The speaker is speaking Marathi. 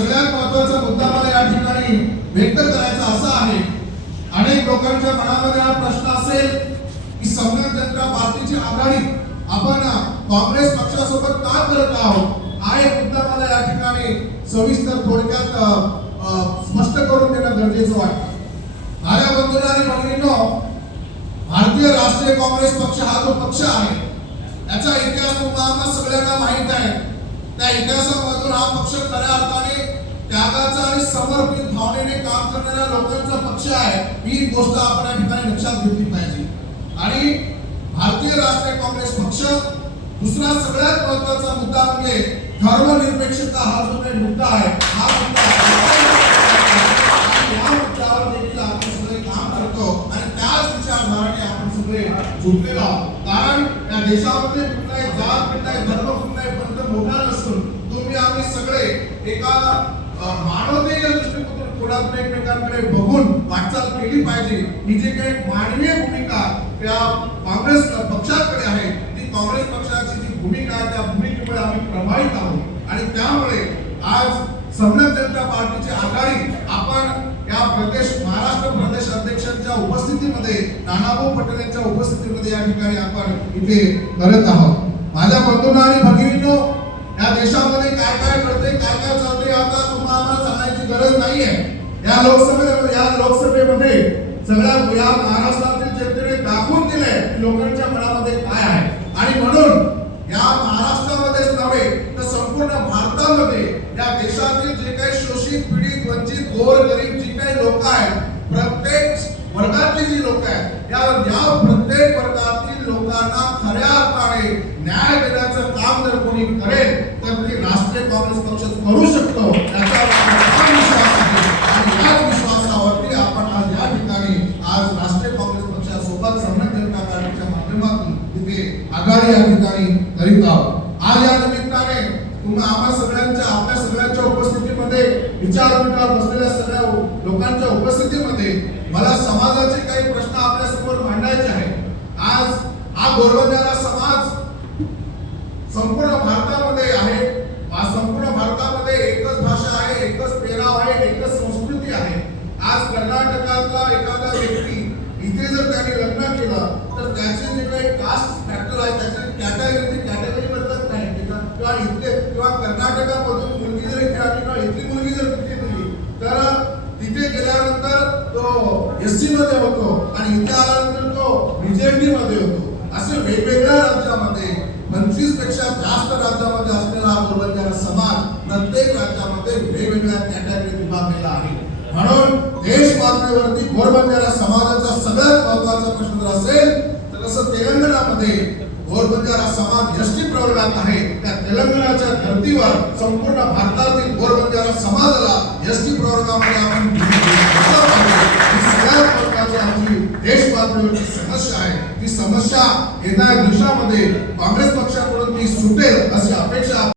सगळ्यात महत्त्वाचा मुद्दा मला या ठिकाणी व्यक्त करायचा असा आहे. अनेक लोकांच्या मनामध्ये हा प्रश्न असेल की संघ जनता पार्टीची आघाडी आपण काँग्रेस पक्षासोबत का करत आहोत? हा एक मुद्दा मला या ठिकाणी सविस्तर थोडक्यात स्पष्ट करून देणं गरजेचं वाटतं. माझ्या बंधूंनो आणि भगिनींनो भारतीय राष्ट्रीय काँग्रेस पक्ष हा जो पक्ष आहे याचा इतिहास तुम्हाला सगळ्यांना माहीत आहे. त्या इतिहासामधून हा पक्ष खऱ्या अर्थाने त्यागाचा आणि समर्पित भावनेने काम करणाऱ्या लोकांचा पक्ष आहे ही गोष्ट आपण या ठिकाणी लक्षात घेतली पाहिजे. आणि भारतीय राष्ट्रीय काँग्रेस पक्ष दुसरा सगळ्यात महत्त्वाचा मुद्दा म्हणजे धर्मनिरपेक्षता हा जो काही मुद्दा आहे हा मुद्दा आणि या मुद्द्यावर देखील आपण सगळे काम करतो आणि त्याच विचारधाराने आपण सगळे झोपलेलो आहोत. कारण या देशामध्ये कुठलाही जात कुठलाही धर्म कुठलाही पंथ मोठा नसून तुम्ही आम्ही सगळे एका अ, मानवतेच्या दृष्टिकोनातून कोणातून एकमेकांकडे बघून वाटचाल केली पाहिजे. ही जी काही मानवीय भूमिका त्या काँग्रेस पक्षाकडे आहे ती काँग्रेस पक्षाची जी भूमिका आहे त्या भूमिकेमुळे आम्ही प्रभावित आहोत. आणि त्यामुळे आज समन्वय जनता पार्टीची आघाडी आपण या प्रदेश महाराष्ट्र प्रदेश अध्यक्षांच्या उपस्थितीमध्ये नानाभाऊ पटेल यांच्या उपस्थितीमध्ये या ठिकाणी आपण इथे करत आहोत. माझ्या बंधूंना आणि भगिनींनो या देशामध्ये काय काय घडते काय काय चालते आता तुम्हाला सांगायची गरज नाहीये. या लोकसभे या लोकसभेमध्ये सगळ्या या महाराष्ट्रातील जनतेने दाखवून दिले लोकांच्या मनामध्ये काय आहे आणि म्हणून या महाराष्ट्रामध्येच नव्हे तर संपूर्ण भारतामध्ये या देशातील जे काही शोषित पीडित वंचित गोर गरीब जी काही लोक आहेत प्रत्येक वर्गातली जी लोक आहेत या या प्रत्येक वर्गातील लोकांना खऱ्या अर्थाने न्याय देण्याचं काम जर कोणी करेल तर ते राष्ट्रीय काँग्रेस पक्ष करू शकतो. त्याचा विश्वास आहे. आणि याच विश्वासावरती आपण आज या ठिकाणी आज राष्ट्रीय काँग्रेस पक्षासोबत संघटन जनता पार्टीच्या माध्यमातून तिथे आघाडी या ठिकाणी करीत आहोत. आज या निमित्ताने तुम्ही आम्हा सगळ्यांच्या आपल्या सगळ्यांच्या उपस्थितीमध्ये विचारपीठावर बसलेल्या सगळ्या लोकांच्या उपस्थितीमध्ये मला समाजाचे काही प्रश्न आपल्यासमोर मांडायचे आहेत. आज हा गोरबंजारा समाज संपूर्ण भारतामध्ये आहे. आज संपूर्ण भारतामध्ये एकच भाषा आहे एकच पेराव आहे एकच संस्कृती आहे. आज कर्नाटकातला एखादा व्यक्ती इथे जर त्याने लग्न केलं तर त्याचे जे काही कास्ट फॅक्टर आहे त्याचे कॅटेगरी कॅटेगरी किंवा किंवा कर्नाटकामधून मुलगी जर इथे आली किंवा इथली मुलगी जर तिथे दिली तर तिथे गेल्यानंतर तो एस सी मध्ये होतो आणि इथे आल्यानंतर तो बीजेपी मध्ये होतो. असे वेगवेगळ्या राज्यामध्ये पंचवीसपेक्षा जास्त राज्यामध्ये असलेला हा समाज प्रत्येक राज्यामध्ये वेगवेगळ्या कॅटेगरीत विभागलेला आहे. म्हणून देश मातृवरती गोरबंजारा समाजाचा सगळ्यात महत्त्वाचा प्रश्न जर असेल तर असं तेलंगणामध्ये गोरबंजारा समाज एसटी प्रवर्गात आहे. त्या तेलंगणाच्या धर्तीवर संपूर्ण भारतातील गोरबंजारा समाजाला एसटी प्रवर्गामध्ये आपण ही सगळ्यात देश पातळीवरची समस्या आहे. ती समस्या येणाऱ्या दिवसामध्ये काँग्रेस पक्षाकडून ती सुटेल अशी अपेक्षा